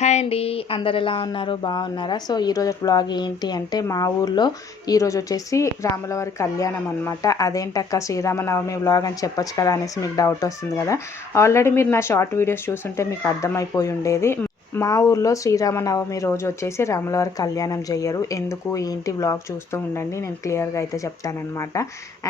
Hi అండి. అందరు ఎలా ఉన్నారు? బాగున్నారా? సో ఈరోజు బ్లాగ్ ఏంటి అంటే మా ఊర్లో ఈరోజు వచ్చేసి రాములవారి కళ్యాణం అనమాట అదేంటక్క శ్రీరామనవమి బ్లాగ్ అని చెప్పొచ్చు కదా అనేసి మీకు డౌట్ వస్తుంది కదా. ఆల్రెడీ మీరు నా షార్ట్ వీడియోస్ చూస్తుంటే మీకు అర్థమైపోయి ఉండేది. మా ఊర్లో శ్రీరామనవమి రోజు వచ్చేసి రాములవారి కళ్యాణం చెయ్యరు ఎందుకు? ఏంటి బ్లాగ్ చూస్తూ ఉండండి. నేను క్లియర్గా అయితే చెప్తానమాట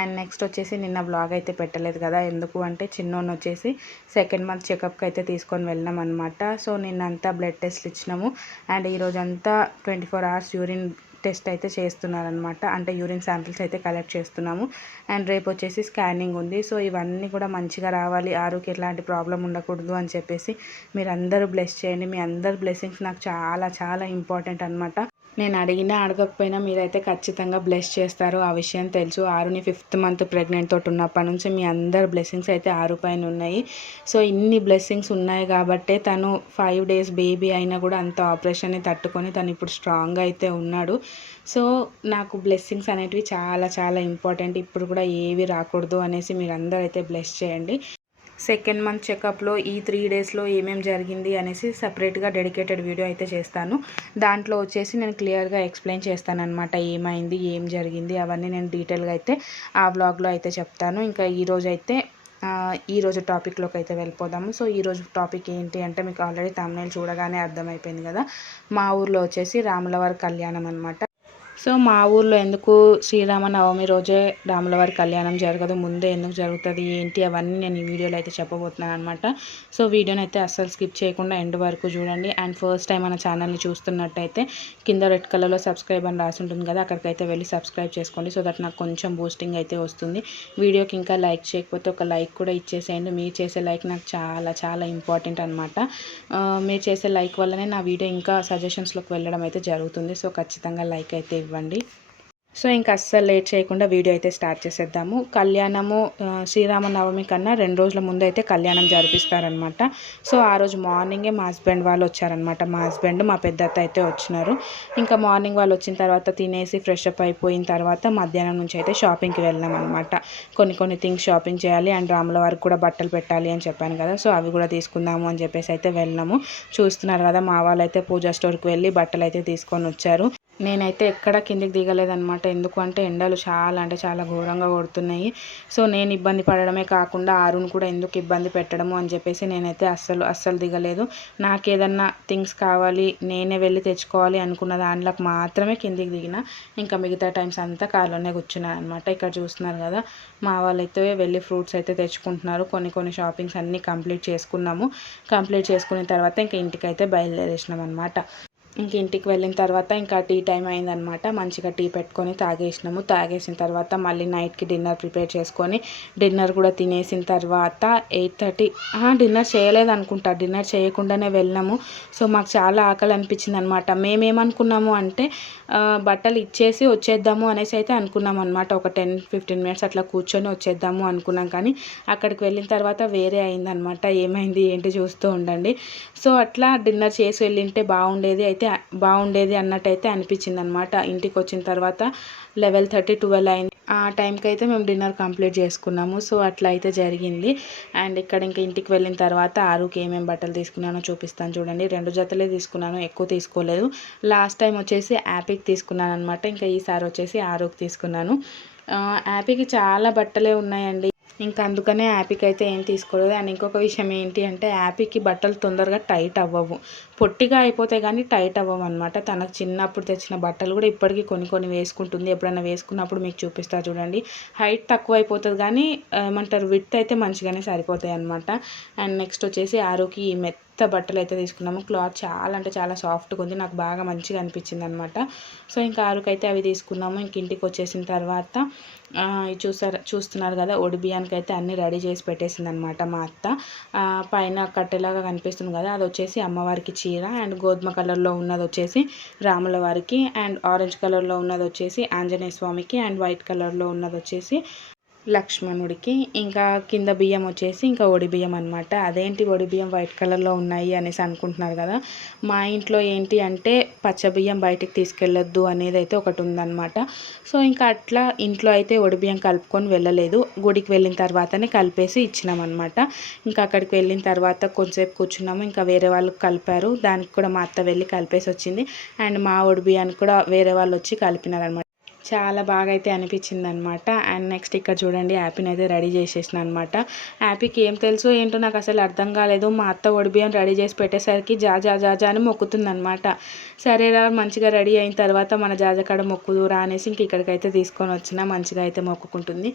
అండ్ నెక్స్ట్ వచ్చేసి నిన్న బ్లాగ్ అయితే పెట్టలేదు కదా. ఎందుకు అంటే చిన్నోన్ వచ్చేసి సెకండ్ మంత్ చెకప్కి అయితే తీసుకొని వెళ్ళినాం అనమాట సో నిన్నంతా బ్లడ్ టెస్ట్లు ఇచ్చినాము. అండ్ ఈరోజంతా twenty four hours urine test అయితే చేస్తున్నారనమాట అంటే యూరిన్ శాంపిల్స్ అయితే కలెక్ట్ చేస్తున్నాము. అండ్ రేపు వచ్చేసి స్కానింగ్ ఉంది. సో ఇవన్నీ కూడా మంచిగా రావాలి. ఆరోగ్య ఎలాంటి ప్రాబ్లం ఉండకూడదు అని చెప్పేసి మీరు అందరూ బ్లెస్ చేయండి. మీ అందరు బ్లెస్సింగ్స్ నాకు చాలా చాలా ఇంపార్టెంట్ అనమాట నేను అడిగినా అడగకపోయినా మీరైతే ఖచ్చితంగా బ్లెస్ చేస్తారు. ఆ విషయం తెలుసు. ఆరుని ఫిఫ్త్ మంత్ ప్రెగ్నెంట్ తోటి ఉన్నప్పటి నుంచి మీ అందరు బ్లెస్సింగ్స్ అయితే ఆరు పైన ఉన్నాయి. సో ఇన్ని బ్లెస్సింగ్స్ ఉన్నాయి కాబట్టే తను ఫైవ్ డేస్ బేబీ అయినా కూడా అంత ఆపరేషన్ని తట్టుకొని తను ఇప్పుడు స్ట్రాంగ్గా అయితే ఉన్నాడు. సో నాకు బ్లెస్సింగ్స్ అనేటివి చాలా చాలా ఇంపార్టెంట్. ఇప్పుడు కూడా ఏవి రాకూడదు అనేసి మీరు అందరూ అయితే బ్లెస్ చేయండి. సెకండ్ మంత్ చెకప్లో ఈ త్రీ డేస్లో ఏమేమి జరిగింది అనేసి సపరేట్గా డెడికేటెడ్ వీడియో అయితే చేస్తాను. దాంట్లో వచ్చేసి నేను క్లియర్గా ఎక్స్ప్లెయిన్ చేస్తాను అనమాట ఏమైంది? ఏం జరిగింది? అవన్నీ నేను డీటెయిల్గా అయితే ఆ బ్లాగ్లో అయితే చెప్తాను. ఇంకా ఈరోజు అయితే ఈరోజు టాపిక్లోకి అయితే వెళ్ళిపోదాము. సో ఈరోజు టాపిక్ ఏంటి అంటే మీకు ఆల్రెడీ తమిళ చూడగానే అర్థమైపోయింది కదా. మా ఊర్లో వచ్చేసి రాములవారి కళ్యాణం అనమాట సో మా ఊర్లో ఎందుకు శ్రీరామ నవమి రోజే రాములవారి కళ్యాణం జరగదు? ముందే ఎందుకు జరుగుతుంది? ఏంటి? అవన్నీ నేను ఈ వీడియోలో అయితే చెప్పబోతున్నాను అనమాట సో వీడియోని అయితే అస్సలు స్కిప్ చేయకుండా ఎండ్ వరకు చూడండి. అండ్ ఫస్ట్ టైం మన ఛానల్ని చూస్తున్నట్టయితే కింద రెడ్ కలర్లో సబ్స్క్రైబ్ అని రాసి ఉంటుంది కదా అక్కడికైతే వెళ్ళి సబ్స్క్రైబ్ చేసుకోండి. సో దట్ నాకు కొంచెం బూస్టింగ్ అయితే వస్తుంది. వీడియోకి ఇంకా లైక్ చేయకపోతే ఒక లైక్ కూడా ఇచ్చేసేయండి. మీరు చేసే లైక్ నాకు చాలా చాలా ఇంపార్టెంట్ అనమాట మీరు చేసే లైక్ వల్లనే నా వీడియో ఇంకా సజెషన్స్లోకి వెళ్ళడం అయితే జరుగుతుంది. సో ఖచ్చితంగా లైక్ అయితే ఇవ్వండి. సో ఇంకా అస్సలు లేట్ చేయకుండా వీడియో అయితే స్టార్ట్ చేసేద్దాము. కళ్యాణము శ్రీరామనవమి కన్నా రెండు రోజుల ముందు అయితే కళ్యాణం జరిపిస్తారనమాట సో ఆ రోజు మార్నింగే మా హస్బెండ్ వాళ్ళు వచ్చారనమాట మా హస్బెండ్ మా పెద్దత్త అయితే వచ్చినారు. ఇంకా మార్నింగ్ వాళ్ళు వచ్చిన తర్వాత తినేసి ఫ్రెష్ అప్ అయిపోయిన తర్వాత మధ్యాహ్నం నుంచి అయితే షాపింగ్కి వెళ్ళాం అనమాట కొన్ని కొన్ని థింగ్స్ షాపింగ్ చేయాలి అండ్ రాముల వారికి కూడా బట్టలు పెట్టాలి అని చెప్పాను కదా. సో అవి కూడా తీసుకుందాము అని చెప్పేసి అయితే వెళ్ళినాము. చూస్తున్నారు కదా మా వాళ్ళు అయితే పూజా స్టోర్కి వెళ్ళి బట్టలు అయితే తీసుకొని వచ్చారు. నేనైతే ఎక్కడ కిందికి దిగలేదనమాట ఎందుకు అంటే ఎండలు చాలా అంటే చాలా ఘోరంగా కొడుతున్నాయి. సో నేను ఇబ్బంది పడడమే కాకుండా ఆరును కూడా ఎందుకు ఇబ్బంది పెట్టడము అని చెప్పేసి నేనైతే అస్సలు అస్సలు దిగలేదు. నాకు ఏదన్నా థింగ్స్ కావాలి నేనే వెళ్ళి తెచ్చుకోవాలి అనుకున్న దాంట్లోకి మాత్రమే కిందికి దిగిన. ఇంకా మిగతా టైమ్స్ అంతా కారులోనే కూర్చున్నాను అనమాట ఇక్కడ చూస్తున్నారు కదా మా వాళ్ళైతే వెళ్ళి ఫ్రూట్స్ అయితే తెచ్చుకుంటున్నారు. కొన్ని కొన్ని షాపింగ్స్ అన్నీ కంప్లీట్ చేసుకున్నాము. కంప్లీట్ చేసుకున్న తర్వాత ఇంకా ఇంటికి అయితే బయలుదేరేసినాం అనమాట ఇంక ఇంటికి వెళ్ళిన తర్వాత ఇంకా టీ టైం అయిందనమాట. మంచిగా టీ పెట్టుకొని తాగేసినాము. తాగేసిన తర్వాత మళ్ళీ నైట్కి డిన్నర్ ప్రిపేర్ చేసుకొని డిన్నర్ కూడా తినేసిన తర్వాత ఎయిట్ థర్టీ డిన్నర్ చేయలేదు అనుకుంటా డిన్నర్ చేయకుండానే వెళ్ళినాము. సో మాకు చాలా ఆకలి అనిపించింది అనమాట మేమేమనుకున్నాము అంటే బట్టలు ఇచ్చేసి వచ్చేద్దాము అనేసి అయితే అనుకున్నాం అనమాట ఒక టెన్ ఫిఫ్టీన్ మినిట్స్ అట్లా కూర్చొని వచ్చేద్దాము అనుకున్నాం. కానీ అక్కడికి వెళ్ళిన తర్వాత వేరే అయిందనమాట. ఏమైంది ఏంటి చూస్తూ ఉండండి. సో అట్లా డిన్నర్ చేసి వెళ్ళింటే బాగుండేది. అయితే బాగుండేది అన్నట్టయితే అనిపించింది అనమాట ఇంటికి వచ్చిన తర్వాత లెవెల్ థర్టీ ట్వెల్వ్ అయింది. ఆ టైంకి అయితే మేము డిన్నర్ కంప్లీట్ చేసుకున్నాము. సో అట్లా అయితే జరిగింది. అండ్ ఇక్కడ ఇంకా ఇంటికి వెళ్ళిన తర్వాత ఆరుకి ఏమేమి బట్టలు తీసుకున్నానో చూపిస్తాను చూడండి. రెండు జతలే తీసుకున్నాను ఎక్కువ తీసుకోలేదు. లాస్ట్ టైం వచ్చేసి యాపీకి తీసుకున్నాను అనమాట ఇంకా ఈసారి వచ్చేసి ఆరుకి తీసుకున్నాను. యాపీకి చాలా బట్టలే ఉన్నాయండి. ఇంకా అందుకనే యాపీకి అయితే ఏం తీసుకోలేదు. అండ్ ఇంకొక విషయం ఏంటి అంటే యాపీకి బట్టలు తొందరగా టైట్ అవ్వవు. పొట్టిగా అయిపోతే కానీ టైట్ అవ్వవు అనమాట తనకు చిన్నప్పుడు తెచ్చిన బట్టలు కూడా ఇప్పటికీ కొన్ని కొన్ని వేసుకుంటుంది. ఎప్పుడైనా వేసుకున్నప్పుడు మీకు చూపిస్తా చూడండి. హైట్ తక్కువ అయిపోతుంది కానీ ఏమంటారు విత్ అయితే మంచిగానే సరిపోతాయి అనమాట అండ్ నెక్స్ట్ వచ్చేసి ఆరోకి ఈ మెత్త బట్టలు అయితే తీసుకున్నాము. క్లాత్ చాలా అంటే చాలా సాఫ్ట్గా ఉంది. నాకు బాగా మంచిగా అనిపించింది అనమాట సో ఇంకా ఆరుకైతే అవి తీసుకున్నాము. ఇంక ఇంటికి వచ్చేసిన తర్వాత చూసారు చూస్తున్నారు కదా ఒడి బియ్యానికి అయితే అన్నీ రెడీ చేసి పెట్టేసింది అనమాట మా అత్త. పైన కట్టెలాగా కనిపిస్తుంది కదా అది వచ్చేసి అమ్మవారికి చీర అండ్ గోధుమ కలర్లో ఉన్నది వచ్చేసి రాముల వారికి అండ్ ఆరెంజ్ కలర్లో ఉన్నది వచ్చేసి ఆంజనేయ స్వామికి అండ్ వైట్ కలర్లో ఉన్నది వచ్చేసి లక్ష్మణుడికి. ఇంకా కింద బియ్యం వచ్చేసి ఇంకా ఒడి బియ్యం అనమాట అదేంటి ఒడి బియ్యం వైట్ కలర్లో ఉన్నాయి అనేసి అనుకుంటున్నారు కదా. మా ఇంట్లో ఏంటి అంటే పచ్చ బియ్యం బయటికి తీసుకెళ్ళొద్దు అనేది అయితే ఒకటి ఉందన్నమాట. సో ఇంకా అట్లా ఇంట్లో అయితే ఒడి బియ్యం కలుపుకొని వెళ్ళలేదు. గుడికి వెళ్ళిన తర్వాతనే కలిపేసి ఇచ్చినాం అనమాట ఇంకా అక్కడికి వెళ్ళిన తర్వాత కొంచెంసేపు కూర్చున్నాము. ఇంకా వేరే వాళ్ళు కలిపారు. దానికి కూడా మా అత్త వెళ్ళి కలిపేసి వచ్చింది. అండ్ మా ఒడి బియ్యానికి కూడా వేరే వాళ్ళు వచ్చి కలిపినారనమాట చాలా బాగా అయితే అనిపించింది అనమాట అండ్ నెక్స్ట్ ఇక్కడ చూడండి యాపీని అయితే రెడీ చేసేసిన అనమాట యాపీకి ఏం తెలుసు ఏంటో నాకు అసలు అర్థం కాలేదు. మా అత్త ఒడిబియ్యం రెడీ చేసి పెట్టేసరికి జా జా జా జా అని మొక్కుతుందనమాట. సరేరా మంచిగా రెడీ అయిన తర్వాత మన జాజకాడ మొక్కుదురా అనేసి ఇంక ఇక్కడికైతే తీసుకొని వచ్చిన మంచిగా అయితే మొక్కుకుంటుంది.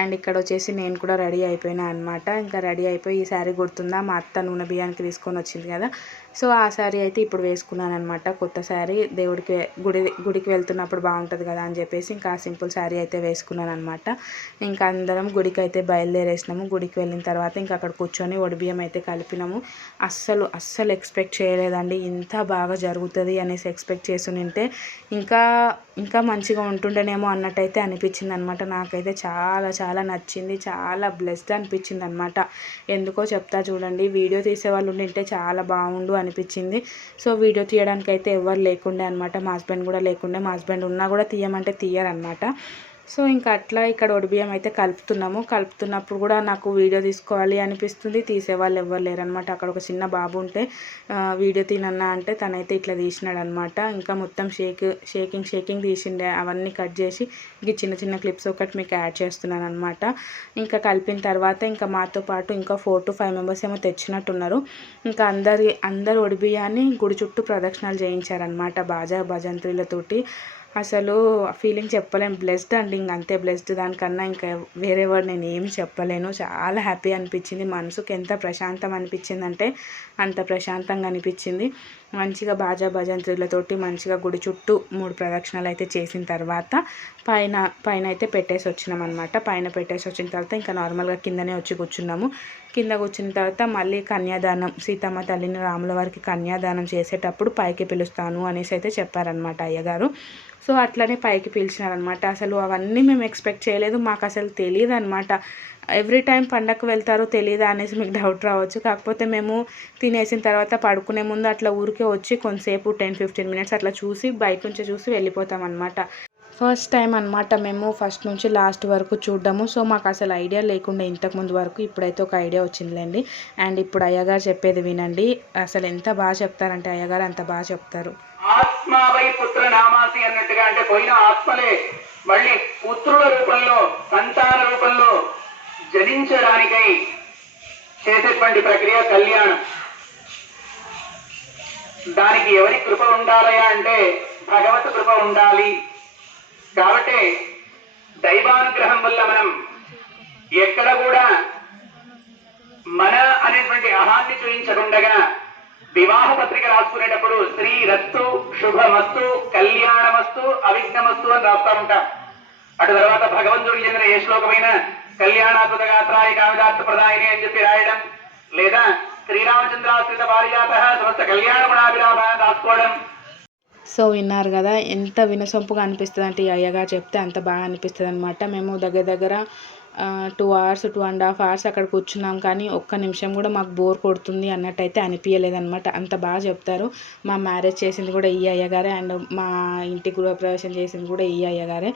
అండ్ ఇక్కడ వచ్చేసి నేను కూడా రెడీ అయిపోయినా అనమాట. ఇంకా రెడీ అయిపోయి ఈ శారీ గుర్తుందా? మా అత్త నూనె బియ్యానికి తీసుకొని వచ్చింది కదా. సో ఆ శారీ అయితే ఇప్పుడు వేసుకున్నాను అనమాట కొత్త శారీ దేవుడికి గుడి గుడికి వెళ్తున్నప్పుడు బాగుంటుంది కదా అని చెప్పేసి ఇంకా సింపుల్ శారీ అయితే వేసుకున్నాను అనమాట ఇంకా అందరం గుడికి అయితే బయలుదేరేసినాము. గుడికి వెళ్ళిన తర్వాత ఇంకా అక్కడ కూర్చొని ఒడిబియ్యం అయితే కలిపినాము. అస్సలు అస్సలు ఎక్స్పెక్ట్ చేయలేదండి. ఇంత బాగా జరుగుతుంది అనేసి ఎక్స్పెక్ట్ చేసి ఉంటే ఇంకా ఇంకా మంచిగా ఉంటుండేనేమో అన్నట్టయితే అనిపించింది అనమాట నాకైతే చాలా చాలా నచ్చింది. చాలా బ్లెస్డ్ అనిపించింది అనమాట ఎందుకో చెప్తా చూడండి. వీడియో తీసే వాళ్ళు ఉండింటే చాలా బాగుండు అనిపించింది. సో వీడియో తీయడానికి అయితే ఎవరు లేకుండే అనమాట మా హస్బెండ్ కూడా లేకుండే. మా హస్బెండ్ ఉన్నా కూడా తీయమంటే తీయరనమాట. సో ఇంకా అట్లా ఇక్కడ ఒడిబియ్యం అయితే కలుపుతున్నాము. కలుపుతున్నప్పుడు కూడా నాకు వీడియో తీసుకోవాలి అనిపిస్తుంది. తీసేవాళ్ళు ఎవ్వరు లేరనమాట అక్కడ ఒక చిన్న బాబు ఉంటే వీడియో తినన్నా అంటే తనైతే ఇట్లా తీసినాడు అనమాట ఇంకా మొత్తం షేక్ షేకింగ్ షేకింగ్ తీసిండే. అవన్నీ కట్ చేసి ఇంక చిన్న చిన్న క్లిప్స్ ఒకటి మీకు యాడ్ చేస్తున్నాను అనమాట ఇంకా కలిపిన తర్వాత ఇంకా మాతో పాటు ఇంకా ఫోర్ టు ఫైవ్ మెంబర్స్ ఏమో తెచ్చినట్టున్నారు. ఇంకా అందరి అందరు ఒడిబియ్యాన్ని గుడి చుట్టూ ప్రదక్షిణాలు చేయించారనమాట బాజా భజంత్రులతోటి. అసలు ఫీలింగ్ చెప్పలేం. బ్లెస్డ్ అండి ఇంక అంతే బ్లెస్డ్ దానికన్నా ఇంకా వేరే వర్డ్ నేను ఏం చెప్పలేను. చాలా హ్యాపీ అనిపించింది. మనసుకి ఎంత ప్రశాంతం అనిపించింది అంటే అంత ప్రశాంతంగా అనిపించింది. మంచిగా బాజా భజంత్రులతోటి మంచిగా గుడి చుట్టూ మూడు ప్రదక్షిణలు అయితే చేసిన తర్వాత పైన పైన అయితే పెట్టేసి వచ్చినాం అనమాట పైన పెట్టేసి వచ్చిన తర్వాత ఇంకా నార్మల్గా కిందనే వచ్చి కూర్చున్నాము. కిందకు వచ్చిన తర్వాత మళ్ళీ కన్యాదానం సీతమ్మ తల్లిని రాముల వారికి కన్యాదానం చేసేటప్పుడు పైకి పిలుస్తాను అనేసి అయితే చెప్పారనమాట అయ్యగారు. సో అట్లనే పైకి పిలిచినారనమాట అసలు అవన్నీ మేము ఎక్స్పెక్ట్ చేయలేదు మాకు అసలు తెలియదు అనమాట ఎవ్రీ టైం పండగకు వెళ్తారో తెలియదా అనేసి మీకు డౌట్ రావచ్చు. కాకపోతే మేము తినేసిన తర్వాత పడుకునే ముందు అట్లా ఊరికే వచ్చి కొంతసేపు టెన్ ఫిఫ్టీన్ మినిట్స్ అట్లా చూసి బయట నుంచి చూసి వెళ్ళిపోతాం అనమాట ఫస్ట్ టైం అనమాట మేము ఫస్ట్ నుంచి లాస్ట్ వరకు చూడడము. సో మాకు అసలు ఐడియా లేకుండా ఇంతకుముందు వరకు ఇప్పుడైతే ఒక ఐడియా వచ్చిందిలేండి. అండ్ ఇప్పుడు అయ్యగారు చెప్పేది వినండి. అసలు ఎంత బాగా చెప్తారంటే అయ్యగారు అంత బాగా చెప్తారు. ఆత్మావై పుత్ర నామాసి అన్నట్టుగా అంటే పోయిన ఆత్మలే. మళ్ళీ పుత్రుల రూపంలో సంతాన రూపంలో జనించడానికై చేసేటువంటి ప్రక్రియ కళ్యాణం. దానికి ఎవరి కృప ఉండాలయా అంటే భగవత్ కృప ఉండాలి. కాబట్టి దైవానుగ్రహం వల్ల మనం ఎక్కడ కూడా మన అనేటువంటి అహాన్ని చూయించకుండగా వివాహ పత్రిక రాసుకునేటప్పుడు శ్రీ రత్తు శుభమస్తు కళ్యాణమస్తు అవిఘ్నమస్తు అని రాస్తా ఉంటాం. అటు తర్వాత భగవంతుడికి చెందిన ఏ శ్లోకమైన కళ్యాణాత్మక గాత్రాయ కావిదార్థ ప్రదాయని అని చెప్పి రాయడం లేదా శ్రీరామచంద్రాశ్రిత పారిజాత సమస్త కళ్యాణ గుణాభిలాభ రాసుకోవడం సో విన్నారు కదా ఎంత వినసొంపుగా అనిపిస్తుంది అంటే ఈ అయ్యగారు చెప్తే అంత బాగా అనిపిస్తుంది అనమాట మేము దగ్గర దగ్గర two hours two and half hours అక్కడ కూర్చున్నాం. కానీ ఒక్క నిమిషం కూడా మాకు బోర్ కొడుతుంది అన్నట్టయితే అనిపించలేదన్నమాట అంత బాగా చెప్తారు. మా మ్యారేజ్ చేసింది కూడా ఈ అయ్యగారే అండ్ మా ఇంటి గృహప్రవేశం చేసింది కూడా ఈ అయ్యగారే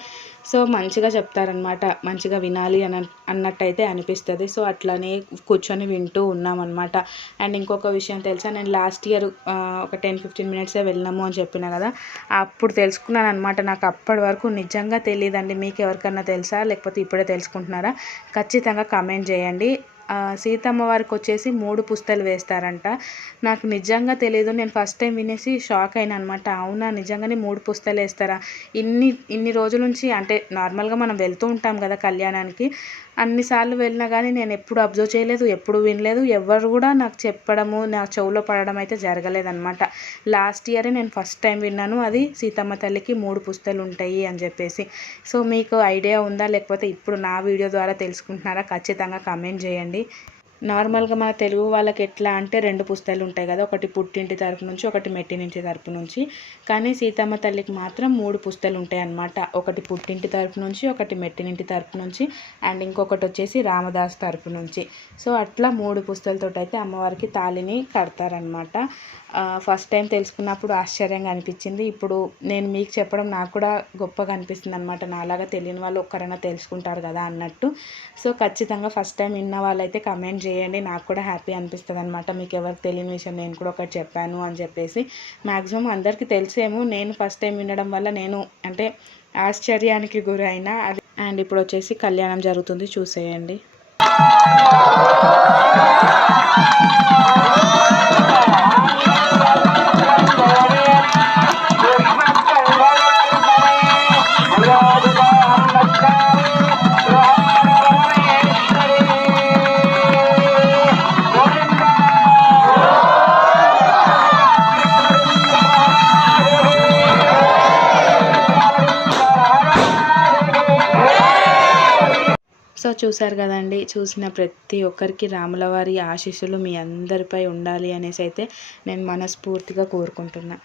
సో మంచిగా చెప్తారనమాట మంచిగా వినాలి అని అన్నట్టయితే అనిపిస్తుంది. సో అట్లానే కూర్చొని వింటూ ఉన్నామన్నమాట. అండ్ ఇంకొక విషయం తెలుసా? నేను లాస్ట్ ఇయర్ ఒక టెన్ ఫిఫ్టీన్ మినిట్సే వెళ్ళినాము అని చెప్పిన కదా? అప్పుడు తెలుసుకున్నాను అనమాట నాకు అప్పటి వరకు నిజంగా తెలియదండి మీకు ఎవరికన్నా తెలుసా? లేకపోతే ఇప్పుడే తెలుసుకుంటున్నారా? ఖచ్చితంగా కామెంట్ చేయండి. సీతమ్మ వారికి వచ్చేసి మూడు పుస్తలు వేస్తారంట. నాకు నిజంగా తెలియదు నేను ఫస్ట్ టైం వినేసి షాక్ అయినా అనమాట. అవునా? నిజంగానే మూడు పుస్తలు వేస్తారా? ఇన్ని ఇన్ని రోజుల నుంచి అంటే నార్మల్గా మనం వెళ్తూ ఉంటాం కదా కళ్యాణానికి. అన్నిసార్లు వెళ్ళినా కానీ నేను ఎప్పుడు అబ్జర్వ్ చేయలేదు ఎప్పుడు వినలేదు. ఎవరు కూడా నాకు చెప్పడము నా చెవులో పడడం అయితే జరగలేదన్నమాట. లాస్ట్ ఇయరే నేను ఫస్ట్ టైం విన్నాను. అది సీతమ్మ తల్లికి మూడు పుస్తలు ఉంటాయి అని చెప్పేసి. సో మీకు ఐడియా ఉందా? లేకపోతే ఇప్పుడు నా వీడియో ద్వారా తెలుసుకుంటున్నారా? ఖచ్చితంగా కమెంట్ చేయండి. నార్మల్గా మన తెలుగు వాళ్ళకి ఎట్లా అంటే రెండు పుస్తకాలు ఉంటాయి కదా ఒకటి పుట్టింటి తరపు నుంచి ఒకటి మెట్టినింటి తరపు నుంచి. కానీ సీతమ్మ తల్లికి మాత్రం మూడు పుస్తకాలు ఉంటాయి అన్నమాట. ఒకటి పుట్టింటి తరపు నుంచి ఒకటి మెట్టినింటి తరపు నుంచి అండ్ ఇంకొకటి వచ్చేసి రామదాస్ తరపు నుంచి. సో అట్లా మూడు పుస్తకాలతో అయితే అమ్మవారికి తాళిని కడతారనమాట ఫస్ట్ టైం తెలుసుకున్నప్పుడు ఆశ్చర్యంగా అనిపించింది. ఇప్పుడు నేను మీకు చెప్పడం నాకు కూడా గొప్పగా అనిపిస్తుంది అనమాట నాలాగా తెలియని వాళ్ళు ఒక్కరైనా తెలుసుకుంటారు కదా అన్నట్టు. సో ఖచ్చితంగా ఫస్ట్ టైం విన్న వాళ్ళైతే కమెంట్ చేయండి నాకు కూడా హ్యాపీ అనిపిస్తుంది అనమాట మీకు ఎవరికి తెలియని విషయం నేను కూడా ఒకటి చెప్పాను అని చెప్పేసి. మ్యాక్సిమం అందరికీ తెలిసేమో నేను ఫస్ట్ టైం వినడం వల్ల నేను అంటే ఆశ్చర్యానికి గురైన. అది అండ్ ఇప్పుడు వచ్చేసి కళ్యాణం జరుగుతుంది చూసేయండి. చూశారు కదండి. చూసిన ప్రతి ఒక్కరికి రాములవారి ఆశీస్సులు మీ అందరిపై ఉండాలి అనేసి అయితే నేను మనస్ఫూర్తిగా కోరుకుంటున్నాను